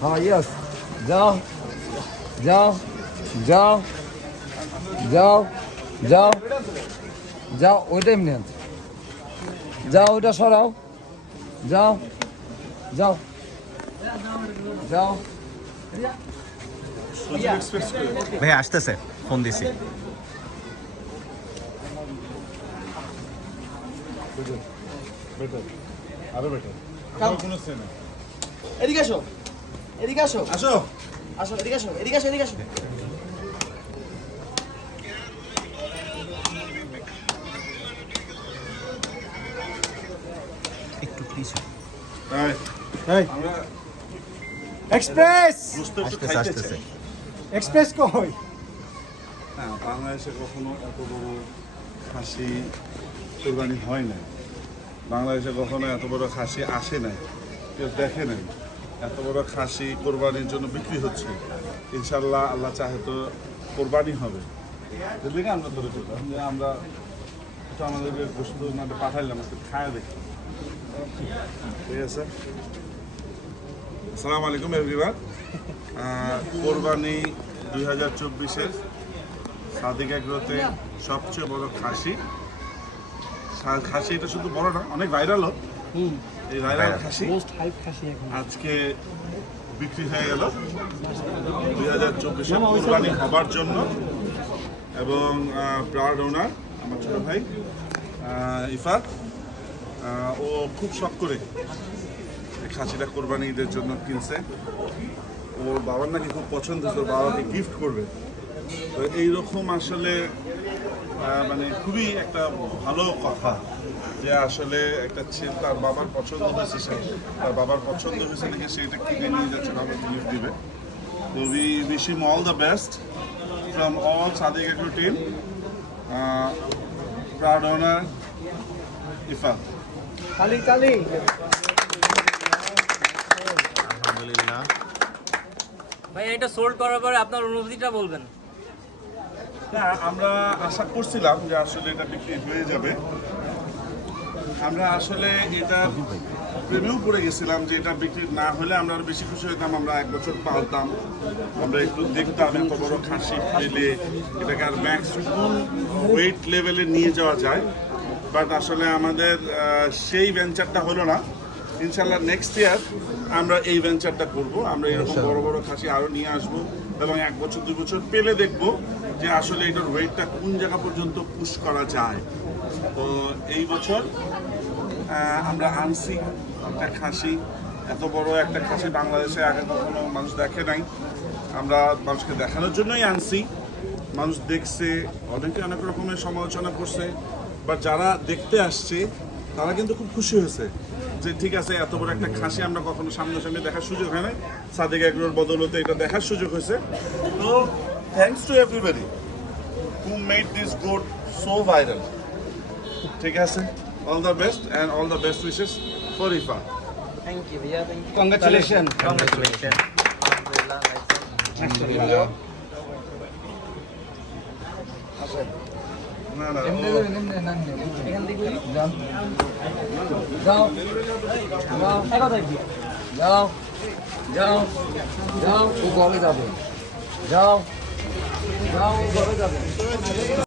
হ্যাঁ ইয়েস যাও যাও যাও যাও যাও যাও ওইটা এমনি আছে যাও ওইটা সরাও যাও যাও যাও ভাই আসতেছে ফোন দিছি এদিকে আসো এদিকে আসো আসো আসো এদিকে আসো এদিকে আসো এদিকে আসো একটু প্লিজ এক্সপ্রেস আসতেছে এক্সপ্রেস কই হ্যাঁ, বাংলাদেশে কখনো এত বড় খাসি কোরবানি হয় না। বাংলাদেশে কখনো এত বড় খাসি আসে নাই, কেউ দেখে নাই। এত বড় খাসি কোরবানির জন্য বিক্রি হচ্ছে। ইনশাল্লাহ আল্লাহ চাহে তো কোরবানি হবে। দেখি আমরা ধরে চললাম যে আমরা একটু আমাদেরকে গোস্ত নাটে পাঠাইলাম, একটু খায়া দেখি। ঠিক আছে, আসসালামু আলাইকুম এভরিওয়ান। কোরবানি 2024-এর সাদিক এগ্রোতে সবচেয়ে বড় খাসি। এটা শুধু বড় না, অনেক ভাইরালও। এই ভাইরাল খাসি আজকে বিক্রি হয়ে গেল 2024-এর কোরবানি হবার জন্য। এবং প্রাউড ওনার আমার ছোট ভাই ইফাত, ও খুব শখ করে এই খাসিটা কোরবানি ঈদের জন্য কিনছে। ওর বাবার নাকি খুব পছন্দ, ওর বাবাকে গিফট করবে। তো এইরকম আসলে মানে খুবই একটা ভালো কথা যে আসলে একটা ছেলে তার বাবার পছন্দ হয়েছে, সে তার বাবার পছন্দ হয়েছে দেখে সে এটা কিনে নিয়ে যাচ্ছে, বাবাকে গিফট দিবে। তো we wish him all the best from all Sadiq agro team. Proud owner Ifat. তালি তালি আলহামদুলিল্লাহ। ভাই এটা সোল্ড করার পরে আপনার অনুভূতিটা বলবেন। না, আমরা আশা করছিলাম যে আসলে এটা বিক্রি হয়ে যাবে। আমরা আসলে এটা প্রেমেও পড়ে গেছিলাম যে এটা বিক্রি না হলে আমরা আরো বেশি খুশি হতাম। আমরা 1 বছর পালতাম, আমরা একটু দেখতাম এত বড় খাসি পেলে এটাকে আর ম্যাক্স কোন ওয়েট লেভেলে নিয়ে যাওয়া যায়। বাট আসলে আমাদের সেই ভেঞ্চারটা হলো না। ইনশাল্লাহ নেক্সট ইয়ার আমরা এই ভেঞ্চারটা করব। আমরা এরকম বড় বড় খাসি আরও নিয়ে আসবো এবং 1 বছর 2 বছর পেলে দেখবো যে আসলে এটার ওয়েটটা কোন জায়গা পর্যন্ত পুশ করা যায়। তো এই বছর আমরা আনছি একটা খাসি, এত বড় একটা খাসি বাংলাদেশে আগে কখনো মানুষ দেখে নাই। আমরা মানুষকে দেখানোর জন্যই আনছি। মানুষ দেখছে, অনেকে অনেক রকমের সমালোচনা করছে, বাট যারা দেখতে আসছে তারা কিন্তু খুব খুশি হয়েছে যে ঠিক আছে, এত বড় একটা খাসি আমরা কখনো সামনাসামনি দেখার সুযোগ হয় নাই, সাদিক এগ্রোর বদৌলতে এটা দেখার সুযোগ হয়েছে। তো thanks to everybody who made this goat so viral. ঠিক আছে, all the best and all the best wishes for Ifa. Thank you ভাইয়া থ্যাংক ইউ কংগ্রাচুলেশন কংগ্রাচুলেশন। না না, এমনি ও- করে এমনি না এখান থেকে যাও যাও যাও যাও যাও ও ঘরে যাবে যাও যাও ও ঘরে যাবে